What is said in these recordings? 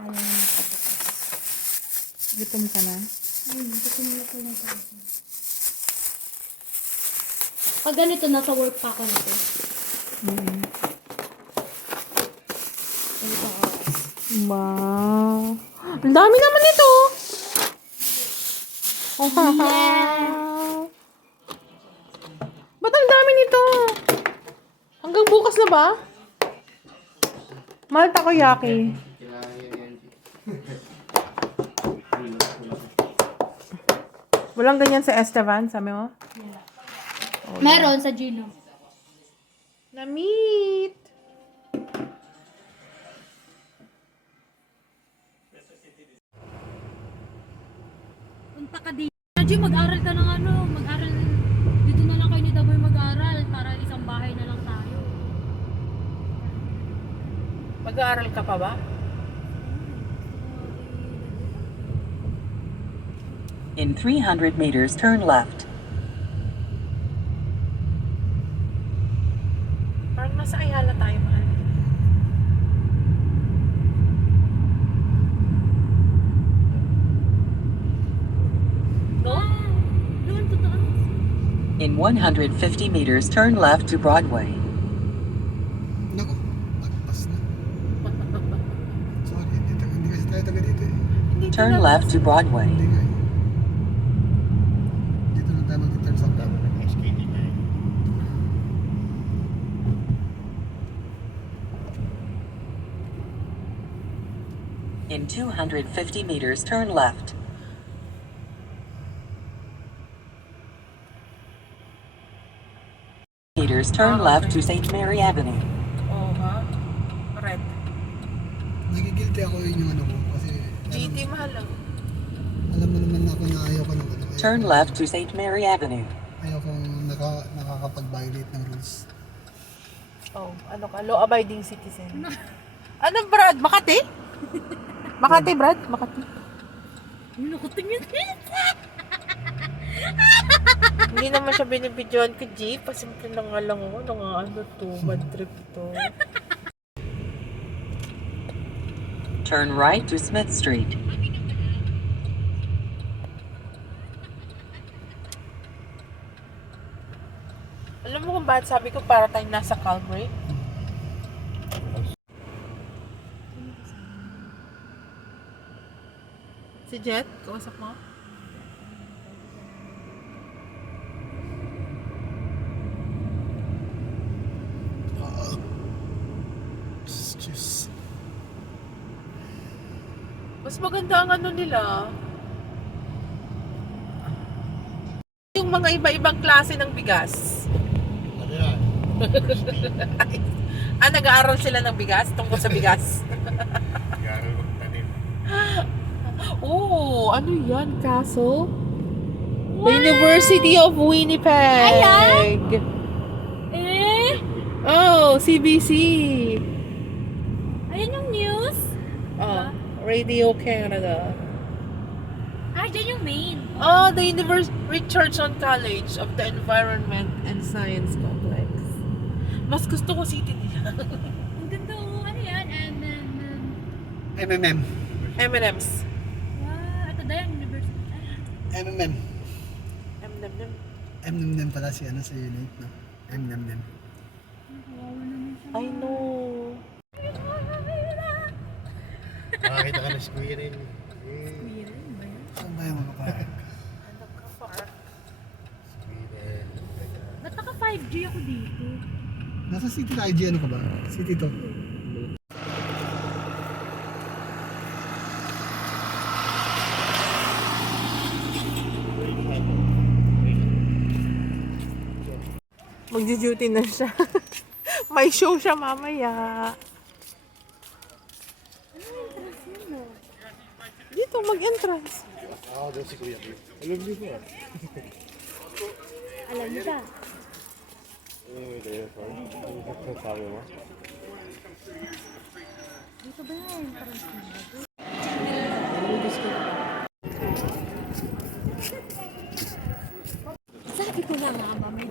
Ayaw na magpapakas. Gutom ka na? Gutom na ko na tayo. Pag ganito, nasa work pa ako nito. Ganito oras. Wow. Ang dami naman ito. Ba't ang dami nito? Hanggang bukas na ba? Mahal takoyaki. Walang ganyan sa Estevan, sabi mo? Yeah. Meron sa Gino. Na-meet. Punta ka dito. G, mag-aral ka ng ano. Mag-aral. Dito na lang kayo ni Daboy mag-aral. Para isang bahay na lang tayo. Mag-aaral ka pa ba? In 300 meters, turn left. Parang nasa Ayala tayo, mahal. No? Doon, totoo. In 150 meters, turn left to Broadway. Naku, nagpas na. Sorry, hindi kasi tayo taga dito eh. Turn left to Broadway. Hindi nga eh. Dito lang tayo mag-turn sa top. SKD na eh. In 250 meters, turn left. Meters, turn left to St. Mary Avenue. Oo ha? Red. Nagigilty ako yun yung ano ko kasi GT mahal lang. alam mo naman ako na ayaw ko ng ano. Turn left to St. Mary Avenue. Ayaw kong nakakapag-violate ng rules. Oh, ano ka? Law-abiding citizen. Ano, Brad? Makati? Makati, Brad? Makati. Nakutin yun. Hindi naman siya binibidyoan ko, G. Pasimple na nga lang ako. Ano to? Bad trip to. Turn right to Smith Street. Alam mo kung bakit sabi ko para tayong nasa Calgary? Si Jet, kausap mo? Excuse. Mas maganda ang ano nila. Yung mga iba-ibang klase ng bigas. Ano yan? Nag-aaral sila ng bigas? Tungkol sa bigas? Gano'n magtanim. Oo, ano yan? Castle? The University of Winnipeg. Ayan? Eh? Oh, CBC. Ayan yung news. Oh, Radio Canada. Dyan yung main. Oh, the Richardson College of the Environment and Science Complex. Mas gusto ko city nila. Ang ganda oh. Ano yan? MMM. M&M's. Wow, ito dahil university. MMM. M&M. MMM pala si ano sa unit, no? MMM. I know. Nakakita ka na squirrel. Saan ba yung makapark? Ano ka pa? Squirrel. Ba't naka 5G ako dito? Nasa City ka, IG ano ka ba? City to. Magdi-duty na siya. May show siya mamaya. Dito, mag-entrance. Doon si Kuya. Alam niyo ba? Alam niyo ba? Ano sabi mo? Dito ba yan? Parang sabi ko na nga, mami.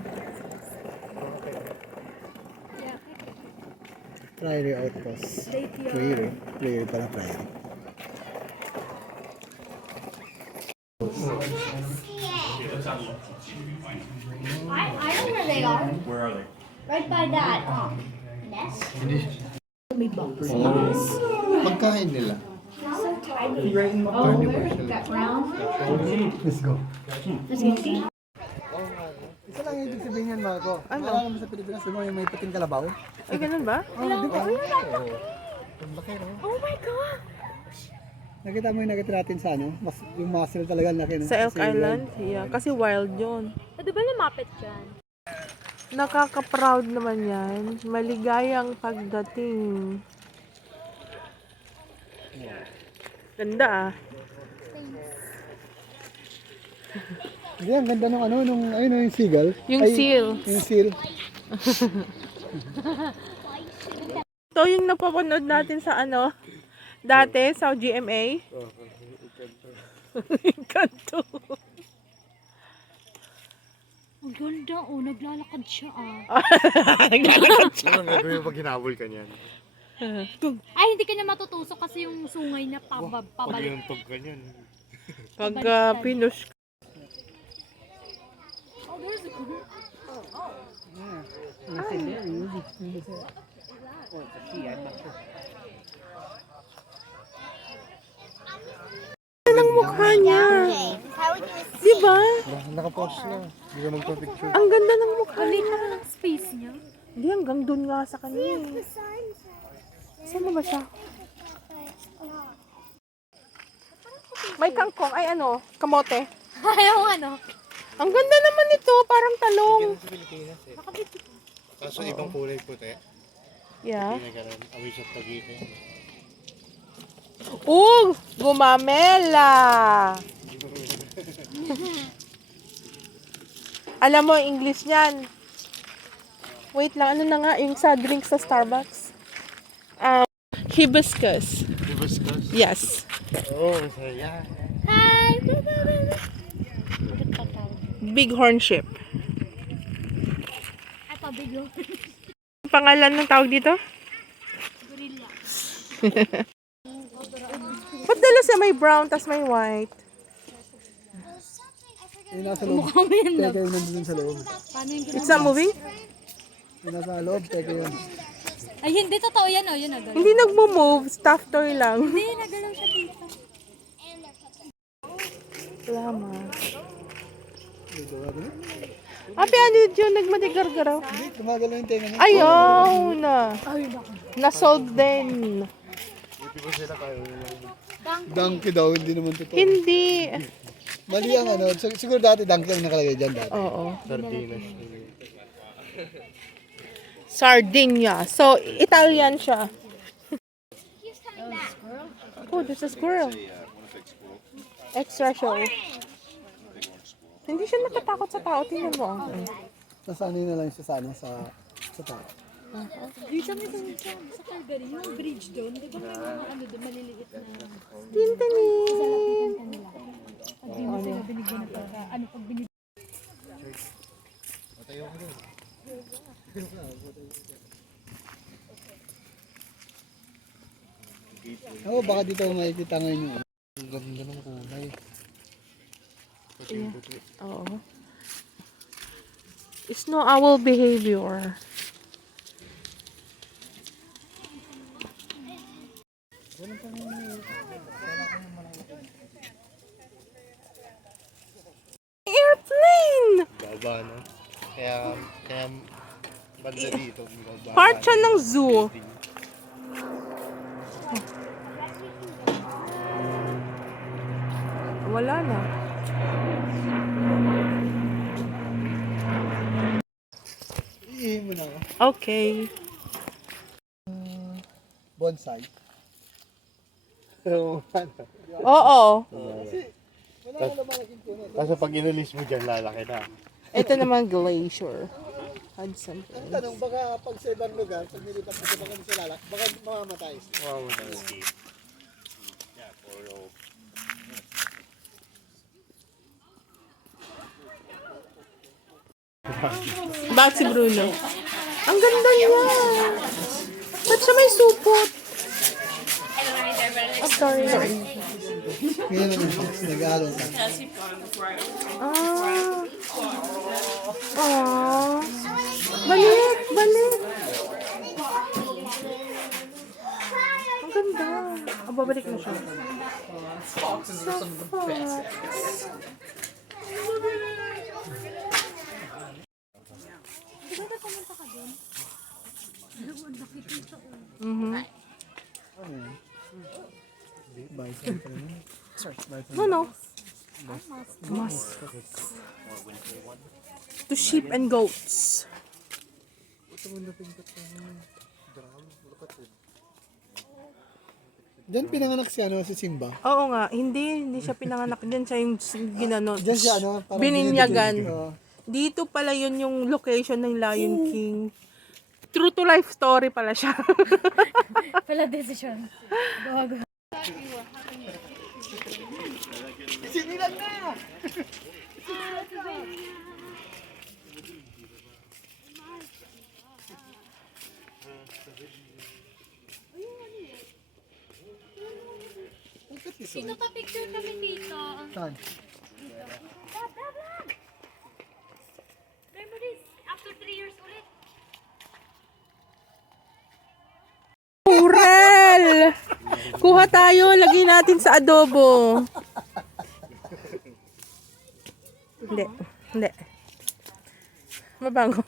Prairie Outpost. Late yun. Prairie. Prairie pala Prairie. I know where they are. Where are they? Right by that nest. Pagkain nila. So tiny. Carnivore sila. That round. Let's go. Let's go see. Isa lang ibig sabihin yan, Marco. Ano? Alam mo sa Pilipinas, ano yung may puting kalabaw? Ay, ganun ba? Di ba? Ang laki, no? Oh my god. Nakita mo yung nakita natin sa ano? Yung muscle talaga laki, no? Sa Elk Kasi Island? Yeah, kasi wild yun. Di ba lumapit dyan? Nakaka-proud naman yan. Maligayang pagdating. Ganda ah. Hindi, ang ganda nung ano, ayun, yung seagull. Yung seal. Yung seal. Ito yung napapanood natin sa ano, dati sa GMA. Kanto. Ang ganda, oh. Naglalakad siya, Ano gagawin pag hinabol ka niyan? Ay, hindi ka na matutusok kasi yung sungay na Pag pabalik. inuntog ka niyan. Pag pinush. Oh, there's a good. Ang mukha niya. Di ba? Naka-pause na. Hindi ka magpa-picture. Ang ganda ng mukha Maliit niya. naman ang space niya. Hindi, hanggang dun nga sa kanya. eh. Saan ba siya? May kangkong. Ay ano, kamote. Ayaw ano. Ang ganda naman ito, parang talong. Sa Pilipinas eh. Kaso ibang kulay puti. Yeah. Hindi na ganun. Awi sa pag-ibig. Gumamela! Alam mo, English niyan. Wait lang, ano na nga yung sa drink sa Starbucks? Hibiscus. Hibiscus? Yes. Oo, masaya. Hi! Bighorn sheep. Ay, pabigo. Ang pangalan ng tawag dito? Gorilla. Ba't dala siya may brown tas may white? Yung nasa loob. Mukha mo yan, love. Teka yun nandun sa loob. Paano yung It's not moving? Yung nasa loob, teka yun. Ay, hindi. Totoo yan, oh. Yun, nagalaw. Hindi nagmo-move, stuffed toy lang. Hindi, nagalaw siya dito. Salamat. Api, ano yun? Nagmadigar-garaw? Tumagalaw yung tenga niya. Ayaw na. Na-sold din. Buti ba sila kayo? Donkey daw, hindi naman totoo. Hindi. Mali ang ano, siguro dati donkey ang nakalagay dyan dati. Oo. Sardinas. Sardinia. So, Italian siya. Oh, there's a squirrel. Extra show. Hindi siya natatakot sa tao. Tingnan mo. Nasanay na lang siya sa ano, sa tao. Dito may sa Calgary, yung bridge doon. Di ba may mga ano doon, maliliit na. Tintani. Sa lapitan ka nila. Pag di mo sila binigyan ng pagka, ano pag binigyan. Oo, baka dito makikita ngayon yung ang ganda ng kulay. Oo. Snow owl behavior. Airplane! Baba, no? Kaya banda dito. Baba. Part siya ng zoo. Wala na. Iihin mo na ako. Okay. Bonsai. Oo. Oo. Kasi pag inalis mo dyan, lalaki na. Ito naman glacier. Hudson. Ang tanong, baka pag sa ibang lugar, pag nilipat mo baka sa lalak, baka mamamatay. Mamamatay. Bakit si Bruno? Ang ganda niya. Ba't siya may supot? Sorry. Ngayon ang nag-aaral ka. Ah. Aww. Balik, balik. Ang ganda. Oh, babalik na siya. Foxes are some of the best. Di ba na pumunta ka doon? Ang nakikita ko. Bison pa naman. No. Musk. To sheep and goats. Diyan pinanganak si Simba. Oo nga, hindi siya pinanganak diyan, siya yung ginano. Diyan siya parang bininyagan. Oo. Dito pala yun yung location ng Lion King. True to life story pala siya. Pala decision. Gawa. Sinilang na! Sino ka picture kami dito? Saan? Memories after 3 years ulit. Purel! Kuha tayo, lagay natin sa adobo. Hindi. Mabango.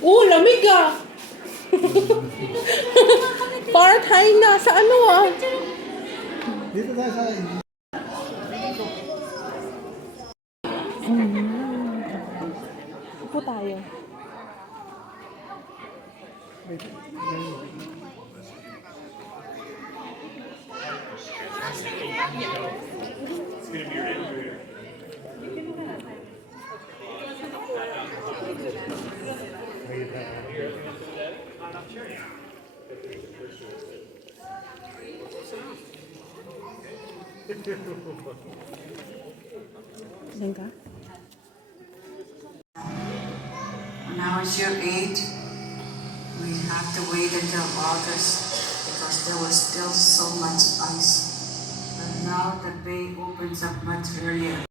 Oh, lamig ah! Para tayo na sa ano ah. Dito tayo sa... Upo tayo. Saan ka? Now it's year 8. We have to wait until August because there was still so much ice. But now the bay opens up much earlier.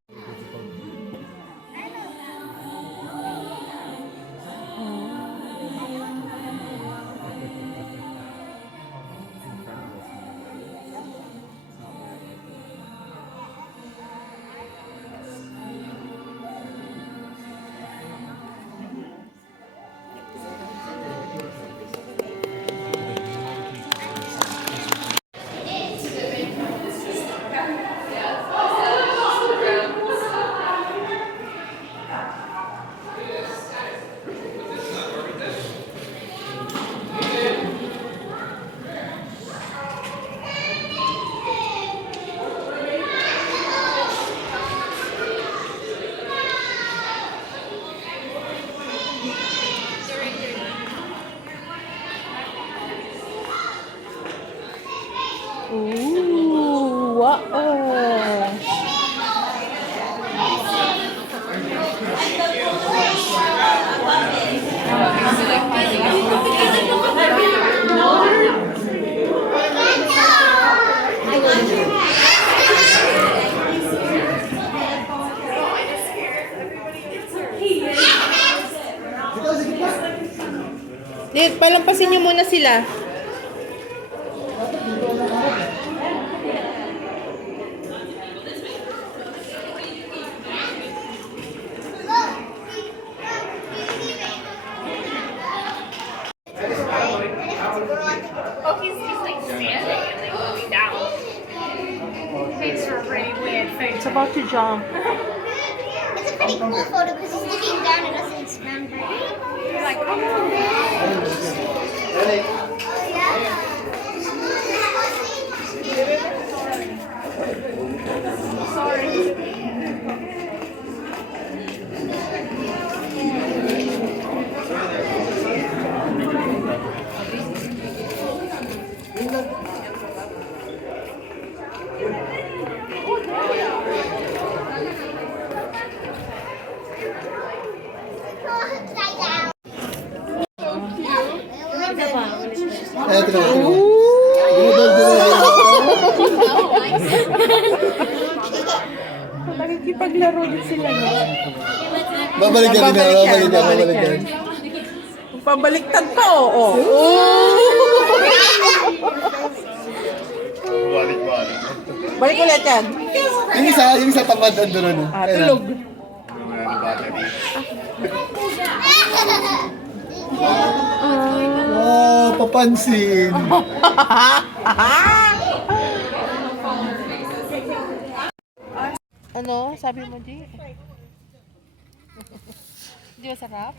Ooh, wow. Dito, palampasin niyo muna sila. It's about to jump. It's a pretty cool photo because he's looking down at us and it's round right. You're like, Sorry. naglaro din sila, no? Babalik ka din na, babalik ka. Pabaliktad pa, oo. Balik ulit yan. Yung isa tamad andun ano. Tulog. Oh, papansin. Ano? Sabi mo, Di? Di ba sarap?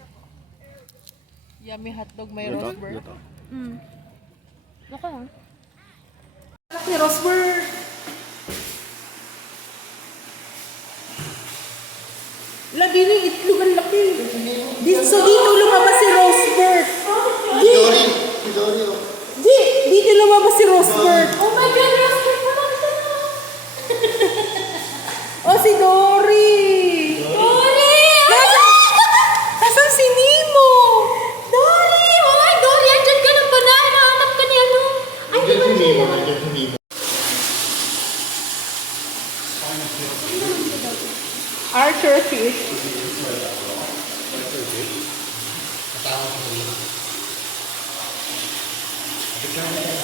Yummy hotdog may Rosberg. Naka. Laki Rosberg! Lagi na itlog ang laki. So dito lumabas si Rosberg. Di! Di! Dito lumabas si Rosberg. Oh my God, Rosberg! Oh, si Dory! Dory! Nasaan si Nemo? Dory! Hoy, Dory! Andyan ka na pala! Hinahanap ka ni ano? Ay, di ba siya? Archer fish.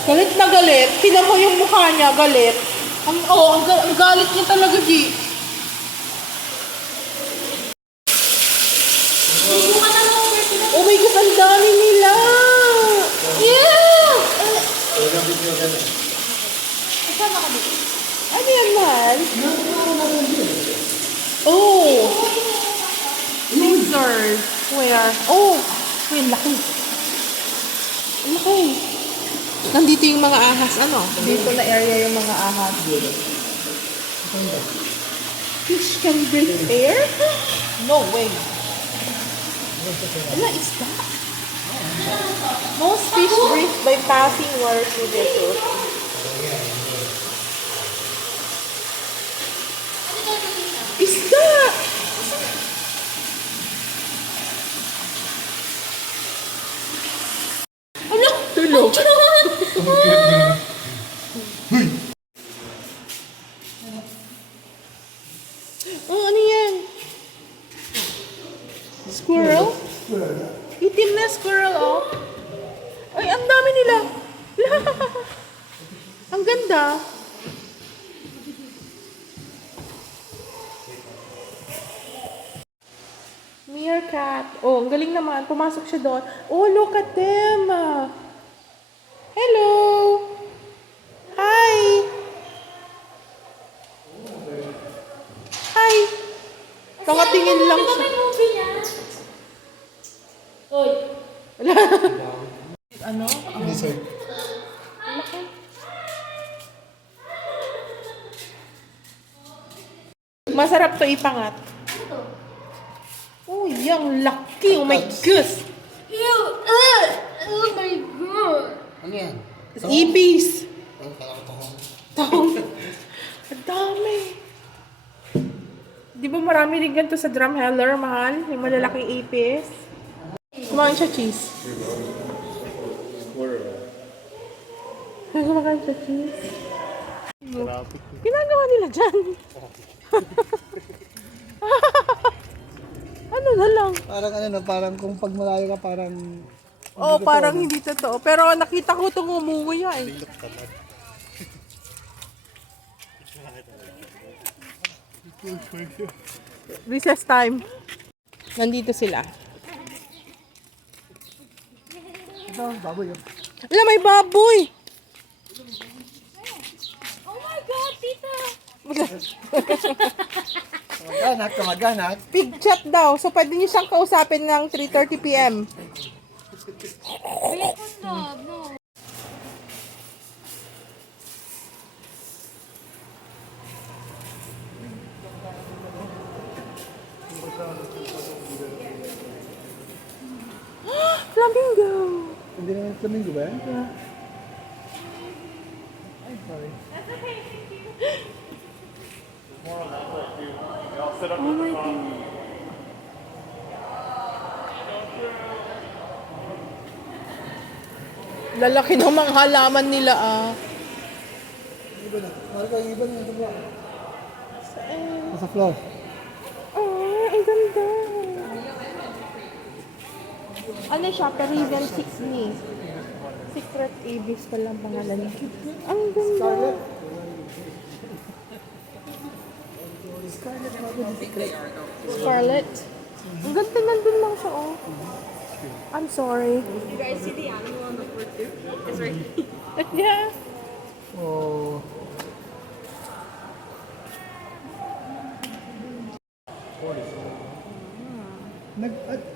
Galit na galit. Tingnan mo yung mukha niya, galit. Ang galit niya talaga, G. Oh my God, ang dami nila. Yeah! Ano yan, man? Oh. Lizard. Where? Oh. Wait, laki. Ang laki. Nandito yung mga ahas. Ano? Dito na area yung mga ahas. Fish can breathe air? No way. Ano is that? Most fish breathe by passing water through their throat. Isda! Ano? Tulog. Oh, ano yan? Squirrel? Itim na squirrel, oh. Ay, ang dami nila. Ang ganda. Meerkat. Oh, ang galing naman. Pumasok siya doon. Oh, look at them. Hello. Hi. Hi. Nakatingin lang siya. May movie niya. Oy. Ano? Lizard. Masarap to ipangat. Oh, yung laki. Oh my gosh. Ew! Oh my God! Ano yan? Ibis. Oh, parang tahong. Tahong. Ang dami. Di ba marami rin ganito sa drumheller, mahal? Yung malalaking ipis. Kumain siya cheese. Kumakain siya cheese. Ginagawa nila dyan. Ano na lang. Parang ano na, parang kung pag malayo ka, parang... Oo, parang hindi totoo. Pero nakita ko itong umuwi eh. Recess time. Nandito sila. Ito, baboy yun. Ala, may baboy! Oh my God, tita! Kamag-anak. Pig chat daw. So, pwede niyo siyang kausapin ng 3:30 p.m. Wait, stop, no. Flamingo! Hindi naman flamingo ba yan? Yeah. Ay, sorry. Oh my God. Lalaki ng mga halaman nila ah. Iba na. Mahal ka yung iba na. Ito ba? Sa floor. ganda. Ano siya? Peruvian Sydney. Secret Abyss pala ang pangalan niya. Ang ganda. Scarlet. Ang ganda, nandun lang siya, oh. I'm sorry. You guys see the animal on the floor too? It's right here. Yeah. Oh.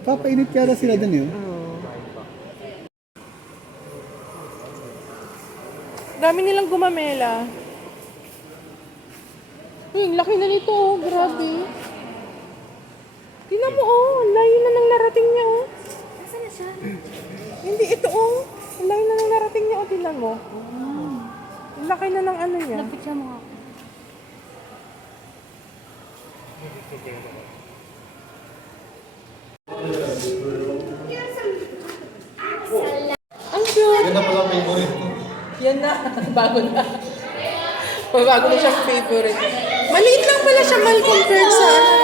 Papainit kaya sila dun yun? Dami nilang gumamela. Uy, ang laki na nito, oh. Grabe. Tingnan mo, oh. Ang layo na ng narating niya, oh. Nasaan na siya? Hindi, ito, oh. Ang layo na ng narating niya, oh. Tingnan mo. Ang laki na ng ano niya. Lapit siya mga. Ang cute. Yan na pala favorite ko. Yan na. Bago na. Bago na siyang favorite. Maliit lang pala siya, mal, compared sa ano.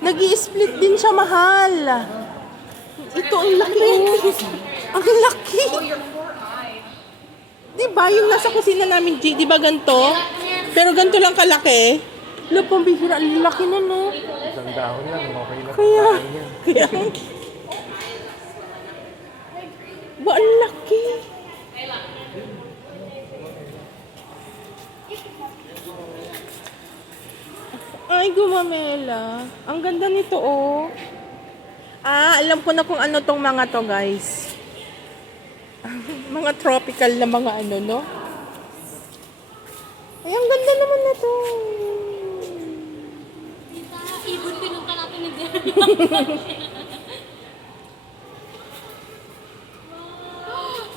Nag-i-split din siya, mahal. Ito, ang laki. Ang laki. Di ba, yung nasa kusina namin, G, di ba ganito? Pero ganito lang kalaki. Lo, pambihira, ang laki na, no? Isang dahon lang, okay lang. Kaya, ba, ang laki. Ay, gumamela. Ang ganda nito, oh. Ah, alam ko na kung ano tong mga to, guys. Mga tropical na mga ano, no? Ay, ang ganda naman na to. Ibon pinunta natin ni Jerry.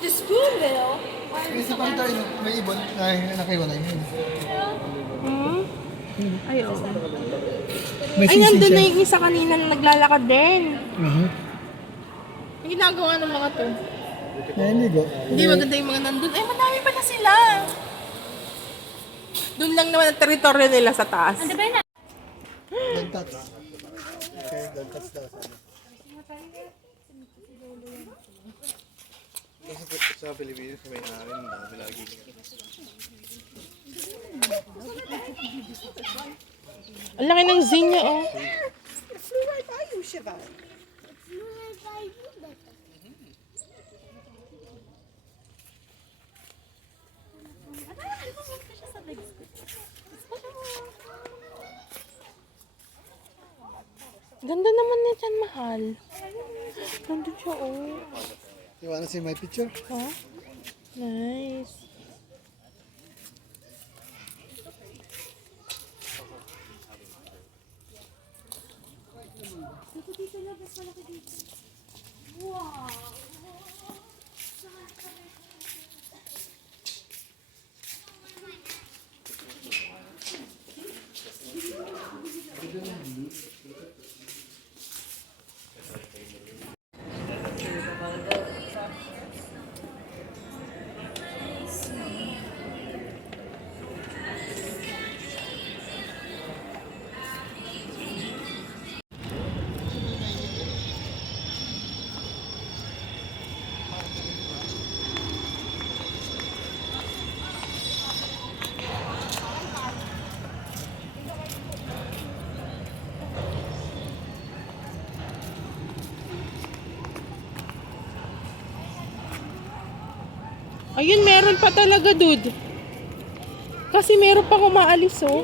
The spoonbill? Isa pa tayo, may ibon. Ay, nakaiwanay yun. Hmm? Ay, oo. May Ay, sisig nandun siya. na yung isa kanina na naglalakad din. Uh-huh. Ang ginagawa ng mga to. Nahiligo. Hindi maganda yung mga nandun. Ay, madami pala sila. Doon lang naman ang teritoryo nila sa taas. Ano ba yun? Don't touch. Okay, don't touch daw. Kasi sa Pilipinas may narin, dami lagi. Ang laki ng zin niya, oh. Ganda naman niya dyan, mahal. Nandun siya, oh. You wanna see my picture? Ha? Nice. Ayun, meron pa talaga, dude. Kasi meron pa umaalis, oh.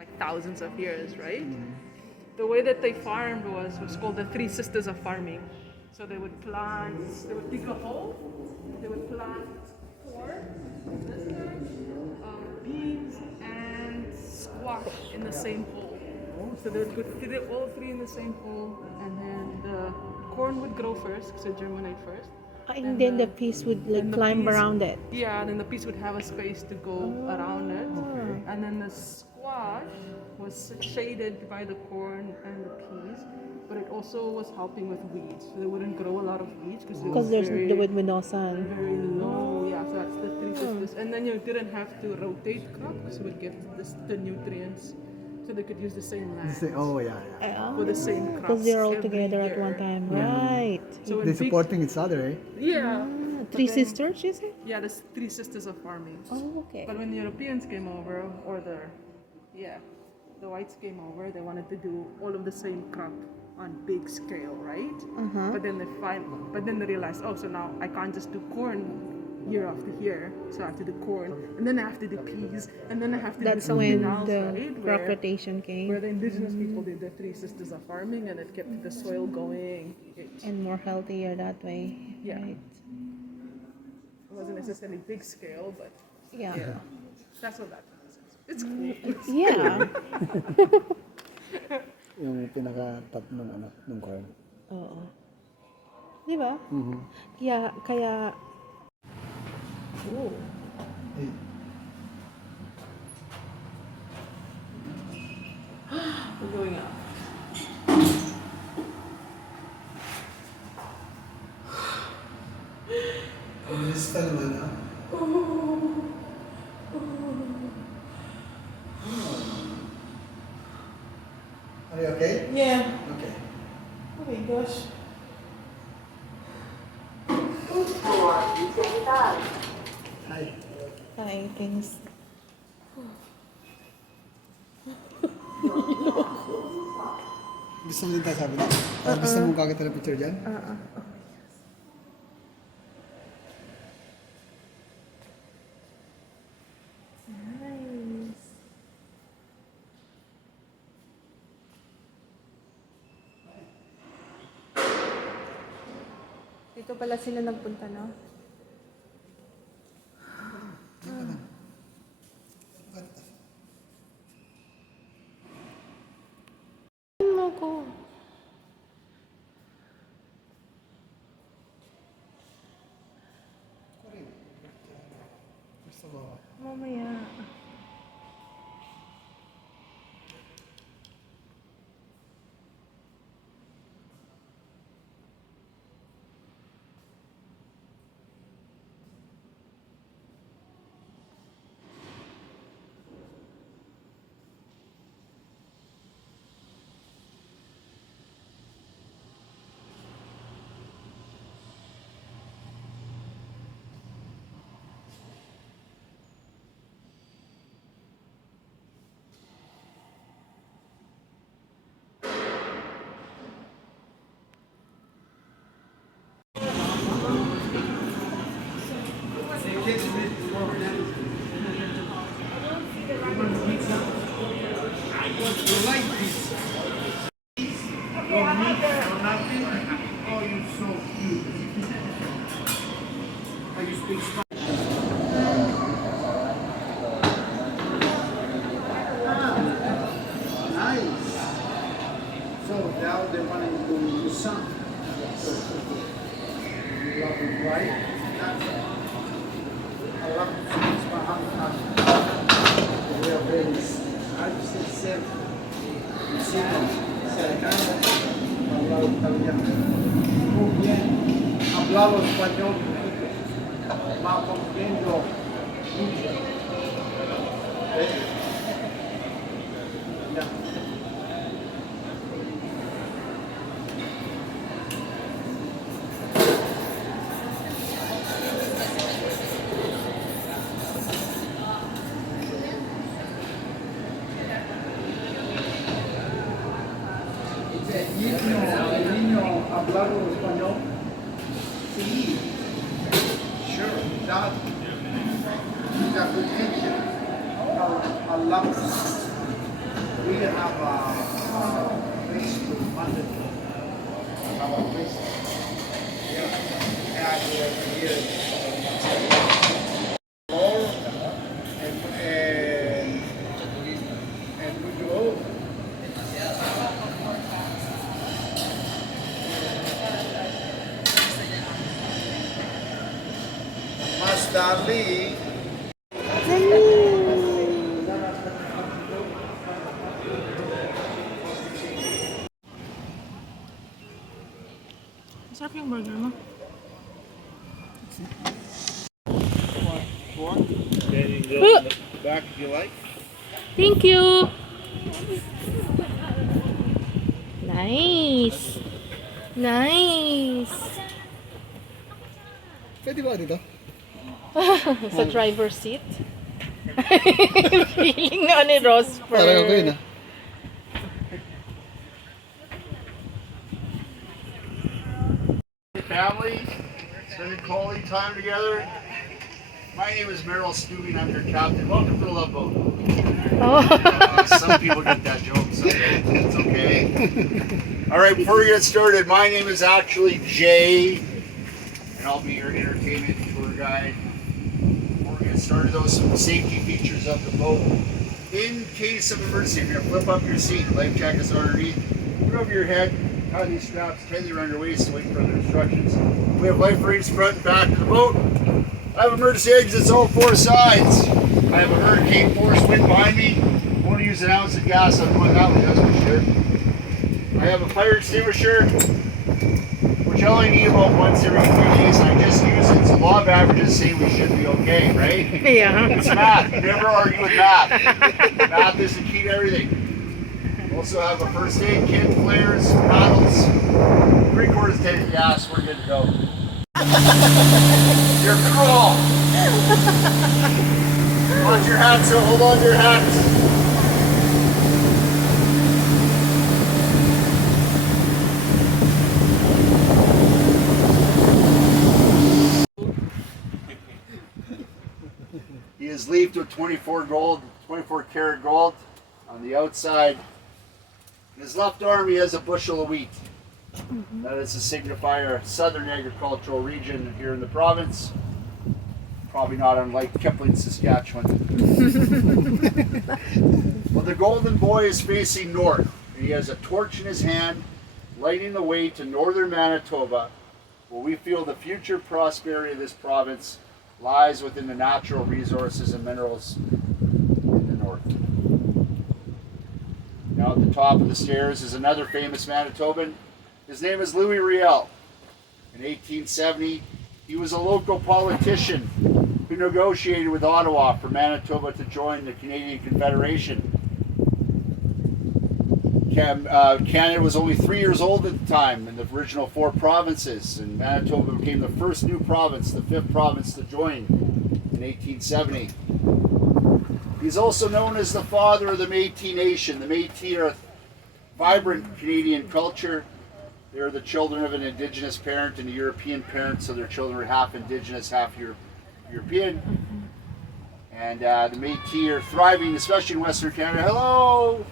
Like thousands of years, right? The way that they farmed was called the Three Sisters of Farming. So they would dig a hole, they would plant corn, beans, and squash in the same hole. So they would put all three in the same hole, and then the corn would grow first, so germinate first. And then the piece would like and the climb peas- around it. Yeah, and then the piece would have a space to go around it. And then the squash was shaded by the corn and the peas, but it also was helping with weeds. So they wouldn't grow a lot of weeds because Because there's the wind with no sun. very low. Yeah, so that's the three sisters. And then you didn't have to rotate crop because it would give the nutrients, so they could use the same land Oh, yeah, yeah. for the same crops. Because they're all every together at year. one time. Right. So when They're big- supporting each other, eh? Yeah. Three sisters, you say? Yeah, there's three sisters of farming. Oh, okay. But when the Europeans came over, or the whites came over, they wanted to do all of the same crop on big scale, right? But then they realized, oh, so now I can't just do corn year after year, so I have to do corn, and then I have to do peas, and then I have to do That's something when else, the right? crop rotation came. Where the indigenous people did the three sisters of farming, and it kept the soil going. And more healthier that way. Yeah. Right. It wasn't necessarily big scale, but Yeah. that's what that means. It's cool. Yeah. Yung pinaka-top ng ano, ng corn. Oo. Di ba? Kaya... Oh. Hey. We're going up. Bilis pa naman, ah. Are you okay? Yeah. Okay. Oh my gosh. Hi. Hi, thanks. Gusto mo din tayo sabi na? Gusto mo kakita ng picture dyan? Nice. Dito pala sila nagpunta, no? Mo ko. Gusto mo? Mamaya. Nice. So now they want to go to the sun. You love it, right? I love it. It's my heart. We are very, I just say simple. Simple. Cercano. Hablado italiano. Muy bien. Hablado español. Ma comprendo mucho. ¿Ves? Ya. El niño hablando español. Sí. Sure. That is a good teacher. I love it. We have a place to Monday. Our place. Yeah. And here. And we go. Stanley. Masarap yung burger mo. Back if you like. Thank you. Nice. Nice. Pwede ba dito? Sa driver seat. Feeling na ni Rosper. Parang ako yun ah. Family, spending quality time together. My name is Merrill Stubing, I'm your captain. Welcome to the Love Boat. Some people get that joke, some don't. It's okay. All right, before we get started, my name is actually Jay, and I'll be your entertainment tour guide. Before we get started, though, some safety features of the boat. In case of emergency, if you're gonna flip up your seat, life jacket is underneath. Put over your head, tie these straps tightly around your waist, wait for further instructions. We have life rafts front and back of the boat. I have emergency exits all four sides. I have a hurricane force wind behind me. Won't use an ounce of gas on one that way, that's for sure. I have a fire extinguisher, which I only need about once every 3 days, and I just use it. So law of averages say we should be okay, right? Yeah. It's math. Never argue with math. Math is the key to everything. Also have a first aid kit, flares, paddles, 3/4 tank of gas. We're good to go. You're cruel. Hold your hats, so hold on to your hats. He is leafed with 24 karat gold on the outside. In his left arm, he has a bushel of wheat. That is a signifier of southern agricultural region here in the province. Probably not unlike Kipling, Saskatchewan. Well, the golden boy is facing north. He has a torch in his hand, lighting the way to northern Manitoba, where we feel the future prosperity of this province lies within the natural resources and minerals in the north. Now at the top of the stairs is another famous Manitoban. His name is Louis Riel. In 1870, he was a local politician who negotiated with Ottawa for Manitoba to join the Canadian Confederation. Canada was only 3 years old at the time in the original 4 provinces, and Manitoba became the first new province, the 5th province to join in 1870. He's also known as the father of the Métis Nation. The Métis are a vibrant Canadian culture. They're the children of an Indigenous parent and a European parent, so their children are half Indigenous, half European. And the Métis are thriving, especially in Western Canada. Hello!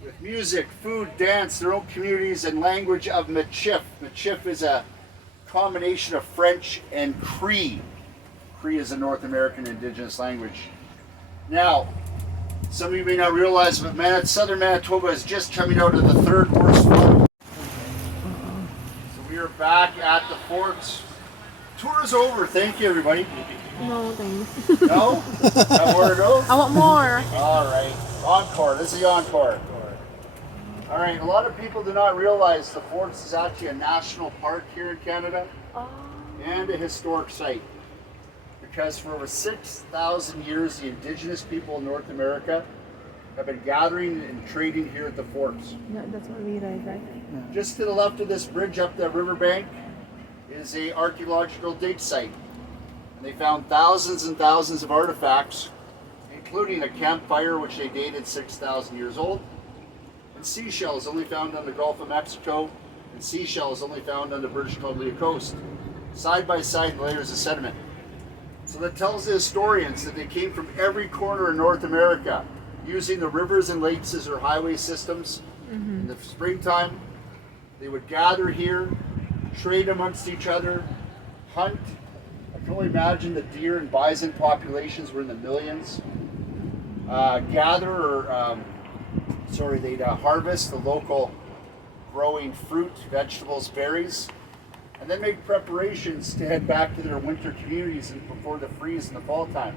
With music, food, dance, their own communities, and language of Michif. Michif is a combination of French and Cree. Cree is a North American Indigenous language. Now, some of you may not realize, but southern Manitoba is just coming out of the 3rd worst flood. So we are back at the fort. Tour is over. Thank you, everybody. No, thanks. No? Have more to go? I want more. All right. Encore. This is the encore. All right. A lot of people do not realize the Forts is actually a national park here in Canada and a historic site. Because for over 6,000 years, the Indigenous people of North America have been gathering and trading here at the forts. Yeah, that's what we ride, right? Just to the left of this bridge up the riverbank is a archaeological dig site. And they found thousands and thousands of artifacts, including a campfire which they dated 6,000 years old, and seashells only found on the Gulf of Mexico, and seashells only found on the British Columbia coast. Side by side layers of sediment. So that tells the historians that they came from every corner of North America, using the rivers and lakes as their highway systems. In the springtime, they would gather here, trade amongst each other, hunt. I can only imagine the deer and bison populations were in the millions. They'd harvest the local growing fruit, vegetables, berries, and then make preparations to head back to their winter communities before the freeze in the fall time.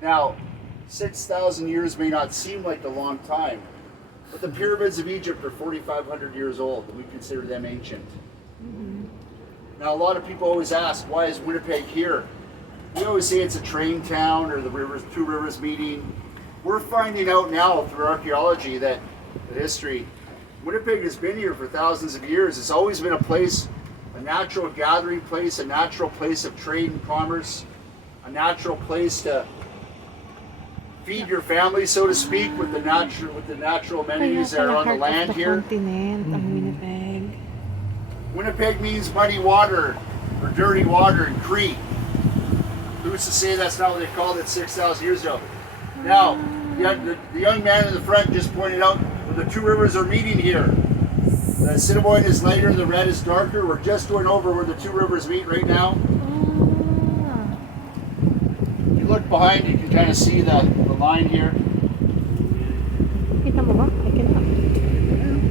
Now, 6,000 years may not seem like a long time, but the pyramids of Egypt are 4,500 years old, and we consider them ancient. Now, a lot of people always ask, why is Winnipeg here? We always say it's a train town or the rivers, two rivers meeting. We're finding out now through archaeology that the history, Winnipeg has been here for thousands of years. It's always been a place, a natural gathering place, a natural place of trade and commerce, a natural place to feed your family, so to speak, with the natural amenities that are on the land here. Continent, ang Winnipeg. Winnipeg means muddy water or dirty water in Cree. Who's to say that's not what they called it 6,000 years ago? Now, the young man in the front just pointed out where the two rivers are meeting here. The Assiniboine is lighter, the red is darker. We're just going over where the two rivers meet right now. You look behind, you can kind of see the line here. Kita mo ba? I cannot.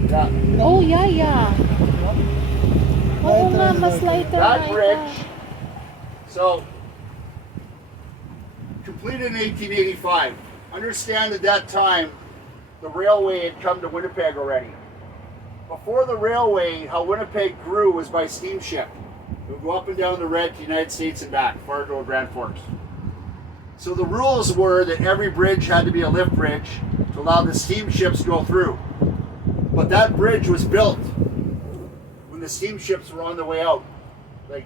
Yeah. Oh, yeah. Oo nga, mas lighter That na bridge, so completed in 1885. Understand at that time, the railway had come to Winnipeg already. Before the railway, how Winnipeg grew was by steamship. It would go up and down the Red to the United States and back, Fargo, Grand Forks. So the rules were that every bridge had to be a lift bridge to allow the steamships to go through. But that bridge was built when the steamships were on the way out. Like,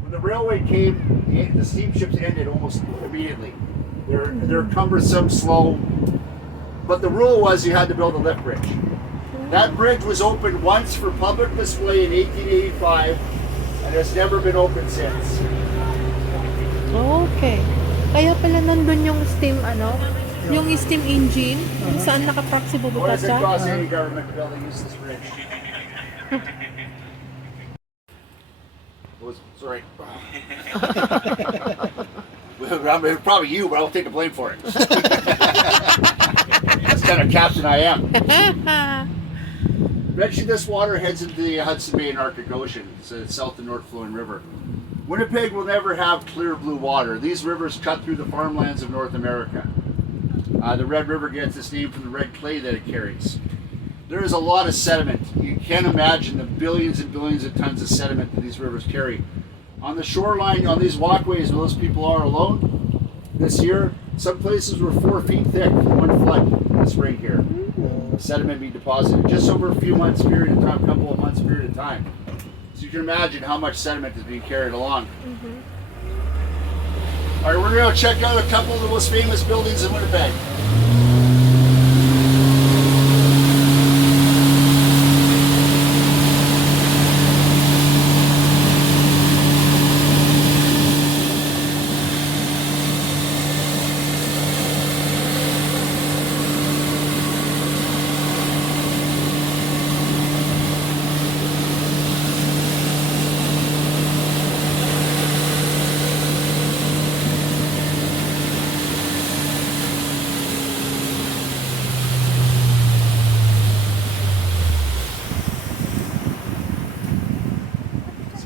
when the railway came, the steamships ended almost immediately. They're cumbersome, slow. But the rule was you had to build a lift bridge. That bridge was opened once for public display in 1885 and has never been opened since. Okay. Kaya pala nandun yung steam, yung steam engine, kung saan nakaproxy What bubuta does it siya. cost any government to build and use this bridge? Sorry. Well, probably you, but I'll take the blame for it. That's kind of captain I am. Eventually this water heads into the Hudson Bay and Arctic Ocean. It's a south and north flowing river. Winnipeg will never have clear blue water. These rivers cut through the farmlands of North America. The Red River gets its name from the red clay that it carries. There is a lot of sediment. You can't imagine the billions and billions of tons of sediment that these rivers carry. On the shoreline, on these walkways where those people are alone, this year, some places were 4 feet thick from one flood this spring here. Sediment being deposited just over a few months period of time, couple of months period of time. So you can imagine how much sediment is being carried along. All right, we're going to check out a couple of the most famous buildings in Winnipeg.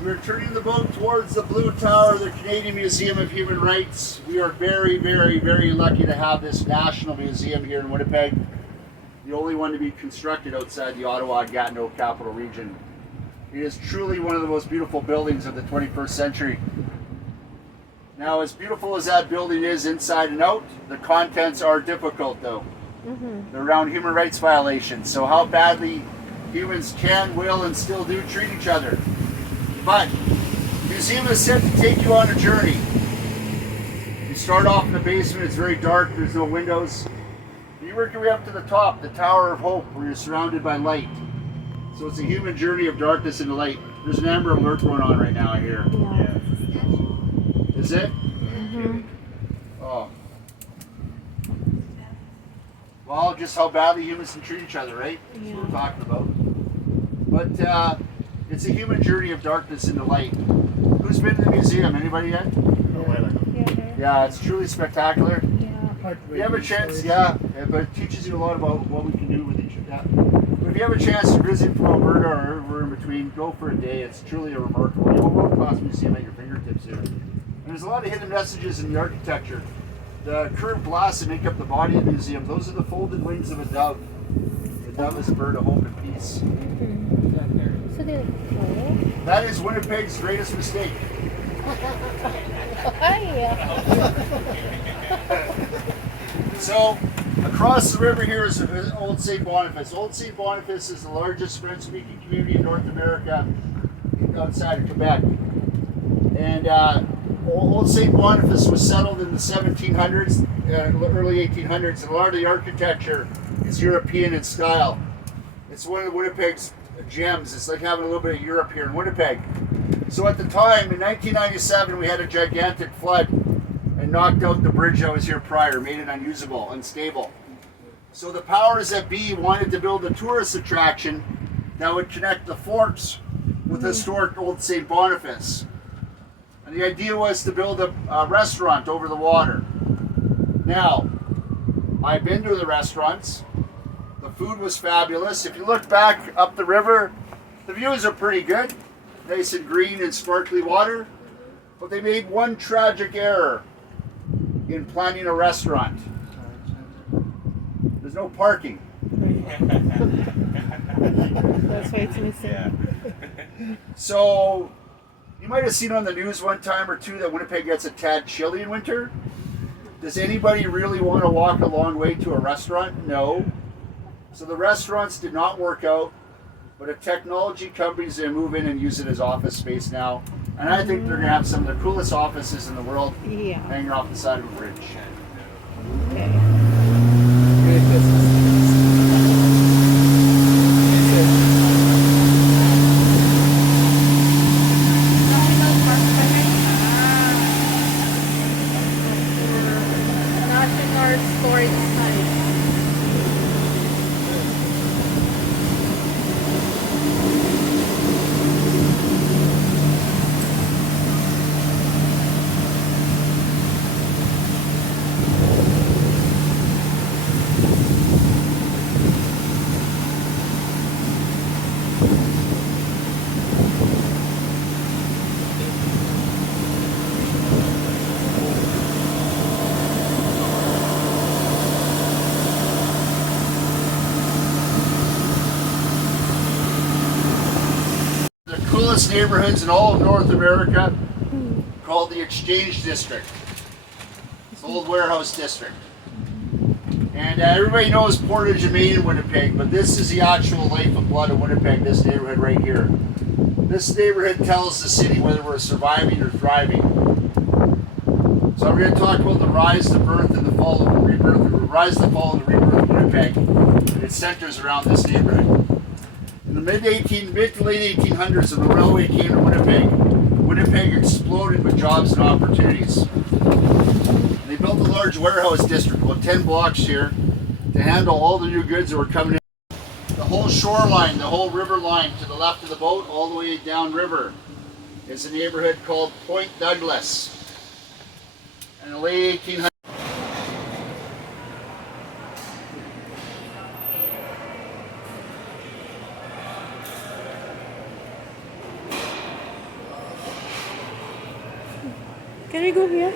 We're turning the boat towards the Blue Tower, the Canadian Museum of Human Rights. We are very, very, very lucky to have this national museum here in Winnipeg. The only one to be constructed outside the Ottawa-Gatineau capital region. It is truly one of the most beautiful buildings of the 21st century. Now, as beautiful as that building is inside and out, the contents are difficult though. They're around human rights violations. So how badly humans can, will, and still do treat each other. But the museum is set to take you on a journey. You start off in the basement, it's very dark, there's no windows. You work your way up to the top, the Tower of Hope, where you're surrounded by light. So it's a human journey of darkness into light. There's an Amber Alert going on right now, I hear. Yeah. Is it? Oh. Well, just how badly humans can treat each other, right? That's what we're talking about. But it's a human journey of darkness into light. Who's been to the museum? Anybody yet? Yeah, it's truly spectacular. If you have a chance, but it teaches you a lot about what we can do with each other. But if you have a chance to visit from Alberta or everywhere in between, go for a day. It's truly a remarkable, you have a world-class museum at your fingertips here. And there's a lot of hidden messages in the architecture. The curved glass that make up the body of the museum, those are the folded wings of a dove. The dove is a bird of hope and peace. So they like flow? That is Winnipeg's greatest mistake. So, across the river here is Old St. Boniface. Old St. Boniface is the largest French-speaking community in North America outside of Quebec. And Old St. Boniface was settled in the 1700s, early 1800s, and a lot of the architecture is European in style. It's one of Winnipeg's gems. It's like having a little bit of Europe here in Winnipeg. So at the time, in 1997, we had a gigantic flood and knocked out the bridge that was here prior, made it unusable, unstable. So the powers that be wanted to build a tourist attraction that would connect the forks with historic Old St. Boniface. And the idea was to build a restaurant over the water. Now, I've been to the restaurants. The food was fabulous. If you look back up the river, the views are pretty good. Nice and green and sparkly water. But they made one tragic error in planning a restaurant. There's no parking. That's why it's missing. So, you might have seen on the news one time or two that Winnipeg gets a tad chilly in winter. Does anybody really want to walk a long way to a restaurant? No. So the restaurants did not work out, but a technology company's going to move in and use it as office space now. And I think they're going to have some of the coolest offices in the world hanging off the side of a bridge. National storage site. The coolest neighborhoods in all of North America, called the Exchange District. It's the old warehouse district. And everybody knows Portage and Main in Winnipeg, but this is the actual life and blood of Winnipeg, this neighborhood right here. This neighborhood tells the city whether we're surviving or thriving. So we're going to talk about the rise, the birth, and the fall of the rebirth, the rise, the fall, and the rebirth of Winnipeg. And it centers around this neighborhood. In the mid to late 1800s, when the railway came to Winnipeg, Winnipeg exploded with jobs and opportunities. And they built a large warehouse district, about 10 blocks here, to handle all the new goods that were coming in. The whole shoreline, the whole river line to the left of the boat, all the way downriver, is a neighborhood called Point Douglas. In the late 1800s, Can we go here?